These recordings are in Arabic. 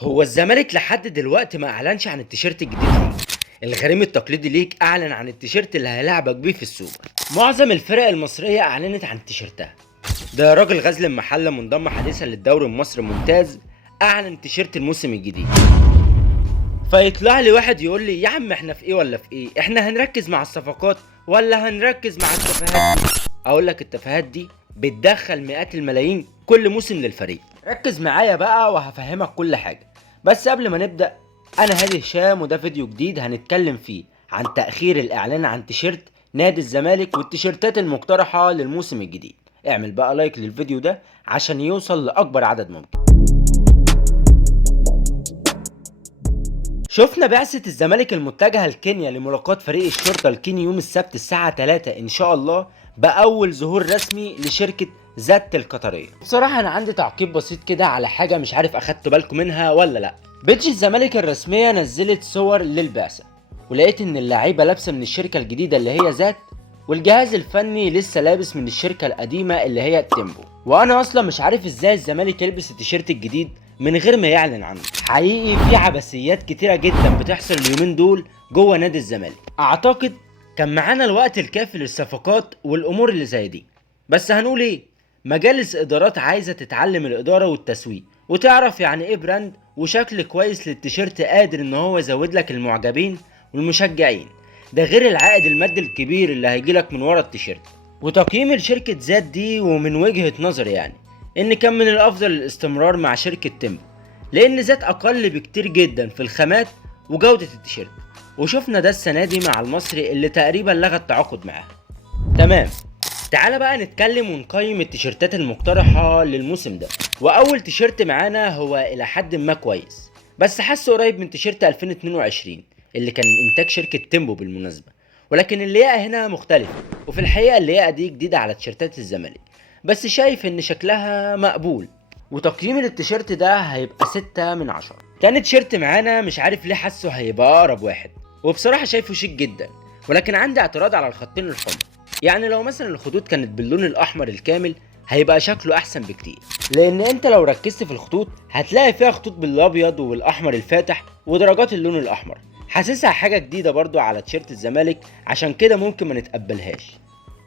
هو الزمالك لحد دلوقتي ما اعلنش عن التيشيرت الجديد ليه. الغريم التقليدي ليك اعلن عن التيشيرت اللي هيلعبك بيه في السوبر. معظم الفرق المصريه اعلنت عن تيشيرتها. ده راجل غزل المحله منضم حديثا للدوري المصري الممتاز اعلن تيشيرت الموسم الجديد. فيطلع لي واحد يقول لي يا عم احنا في ايه ولا في ايه، احنا هنركز مع الصفقات ولا هنركز مع التفاهات دي؟ اقول لك التفاهات دي بتدخل مئات الملايين كل موسم للفريق. ركز معايا بقى وهفهمك كل حاجه. بس قبل ما نبدا، انا هادي هشام وده فيديو جديد هنتكلم فيه عن تاخير الاعلان عن تيشيرت نادي الزمالك والتيشيرتات المقترحه للموسم الجديد. اعمل بقى لايك للفيديو ده عشان يوصل لاكبر عدد ممكن. شفنا بعثة الزمالك المتجهة لكينيا لملاقاة فريق الشرطة الكيني يوم السبت الساعة 3 إن شاء الله بأول ظهور رسمي لشركة زت القطرية. بصراحة أنا عندي تعقيب بسيط كده على حاجة مش عارف أخدت بالكم منها ولا لأ. بيدج الزمالك الرسمية نزلت صور للبعثة، ولقيت إن اللعيبة لابسة من الشركة الجديدة اللي هي زت، والجهاز الفني لسه لابس من الشركة القديمة اللي هي تيمبو. وأنا أصلا مش عارف إزاي الزمالك يلبس التيشيرت الجديد من غير ما يعلن عنه. حقيقي في عبثيات كتيرة جدا بتحصل اليومين دول جوه نادي الزمالك. اعتقد كان معانا الوقت الكافي للصفقات والامور اللي زي دي. بس هنقول ايه؟ مجالس ادارات عايزة تتعلم الادارة والتسويق وتعرف يعني ايه براند وشكل كويس للتيشيرت قادر ان هو يزود لك المعجبين والمشجعين. ده غير العائد المادي الكبير اللي هيجيلك من ورا التيشيرت. وتقييم لشركة زاد دي ومن وجهة نظري يعني ان كان من الافضل الاستمرار مع شركة تيمبو، لان زاد اقل بكتير جدا في الخامات وجودة التيشيرت. وشفنا ده السنة دي مع المصري اللي تقريبا لغى التعاقد معاه. تمام، تعالى بقى نتكلم ونقيم التيشيرتات المقترحة للموسم ده. واول تيشيرت معانا هو الى حد ما كويس، بس حاسه قريب من تيشيرت 2022 اللي كان انتاج شركة تيمبو بالمناسبة. ولكن اللياقة هنا مختلفة، وفي الحقيقة اللياقة دي جديدة على تيشيرتات الزمالك، بس شايف ان شكلها مقبول. وتقييم التيشيرت ده هيبقى 6/10. تاني تيشيرت معانا مش عارف ليه حاسه هيبقى اقرب واحد، وبصراحة شايفه شيك جدا، ولكن عندي اعتراض على الخطين الحمر. يعني لو مثلا الخطوط كانت باللون الاحمر الكامل هيبقى شكله احسن بكتير، لان انت لو ركزت في الخطوط هتلاقي فيها خطوط بالابيض والاحمر الفاتح ودرجات اللون الاحمر. حاسسها حاجة جديدة برضو على تيشيرت الزمالك، عشان كده ممكن ما نتقبلهاش.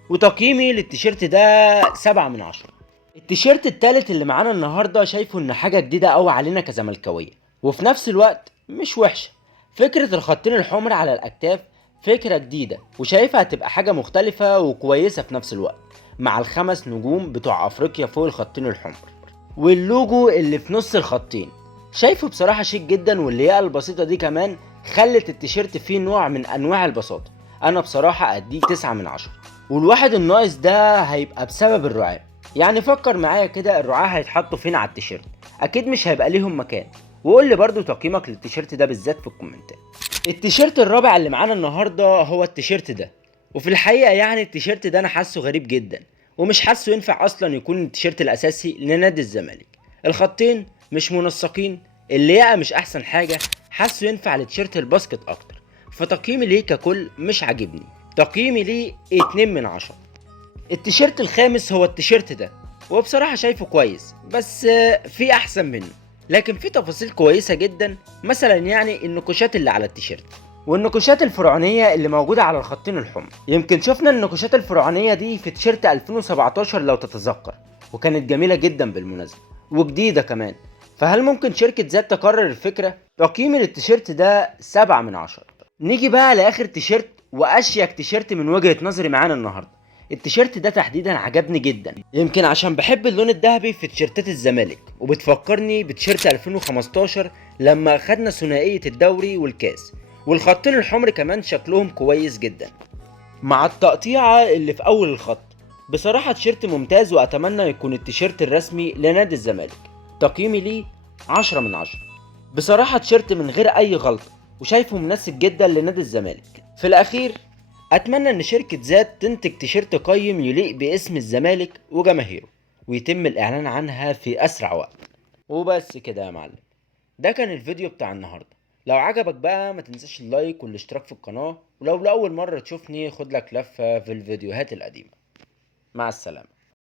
وتقييمي للتيشيرت ده 7/10. التيشيرت التالت اللي معانا النهارده شايفه ان حاجه جديده قوي علينا كزملكاويه، وفي نفس الوقت مش وحشه. فكره الخطين الحمر على الاكتاف فكره جديده، وشايفها هتبقى حاجه مختلفه وكويسه في نفس الوقت، مع الخمس نجوم بتوع افريقيا فوق الخطين الحمر واللوجو اللي في نص الخطين. شايفه بصراحه شيك جدا، واللياقه البسيطه دي كمان خلت التيشيرت فيه نوع من انواع البساطه. انا بصراحه اديه 9/10. والواحد الناقص ده هيبقى بسبب الرعاة. يعني فكر معايا كده، الرعاة هيتحطوا فين على التيشيرت؟ اكيد مش هيبقى ليهم مكان. وقول لي برضو تقييمك للتيشيرت ده بالذات في الكومنتات. التيشيرت الرابع اللي معانا النهارده هو التيشيرت ده. وفي الحقيقه يعني التيشيرت ده انا حاسه غريب جدا، ومش حاسه ينفع اصلا يكون التيشيرت الاساسي لنادي الزمالك. الخطين مش منسقين، اللياقه مش احسن حاجه، حاسه ينفع لتيشيرت الباسكت اكتر. فتقييمي ليه ككل مش عاجبني، تقييمي ليه 2/10. التيشيرت الخامس هو التيشيرت ده، وبصراحة شايفه كويس، بس في احسن منه. لكن في تفاصيل كويسة جدا، مثلا يعني النقوشات اللي على التيشيرت والنقوشات الفرعونية اللي موجودة على الخطين الحمر. يمكن شفنا النقوشات الفرعونية دي في تيشيرت 2017 لو تتذكر، وكانت جميلة جدا بالمناسبة وجديدة كمان. فهل ممكن شركة ذات تكرر الفكرة؟ تقييمي للتيشيرت ده 7/10. نيجي بقى لاخر تيشيرت واشيك تيشيرت من وجهة نظري معانا النهارده. التيشيرت ده تحديدا عجبني جدا، يمكن عشان بحب اللون الذهبي في تيشيرتات الزمالك، وبتفكرني بتيشيرت 2015 لما خدنا ثنائية الدوري والكاس. والخطين الحمر كمان شكلهم كويس جدا مع التقطيعة اللي في اول الخط. بصراحة تيشيرت ممتاز، واتمنى يكون التيشيرت الرسمي لنادي الزمالك. تقييمي ليه 10/10. بصراحة تيشيرت من غير اي غلطة، وشايفه مناسب جدا لنادي الزمالك. في الاخير اتمنى ان شركة ذات تنتج تيشيرت قيم يليق باسم الزمالك وجماهيره، ويتم الاعلان عنها في اسرع وقت. وبس كده يا معلم، ده كان الفيديو بتاع النهاردة. لو عجبك بقى ما تنساش اللايك والاشتراك في القناة، ولو لأول مرة تشوفني خد لك لفة في الفيديوهات القديمة. مع السلامة.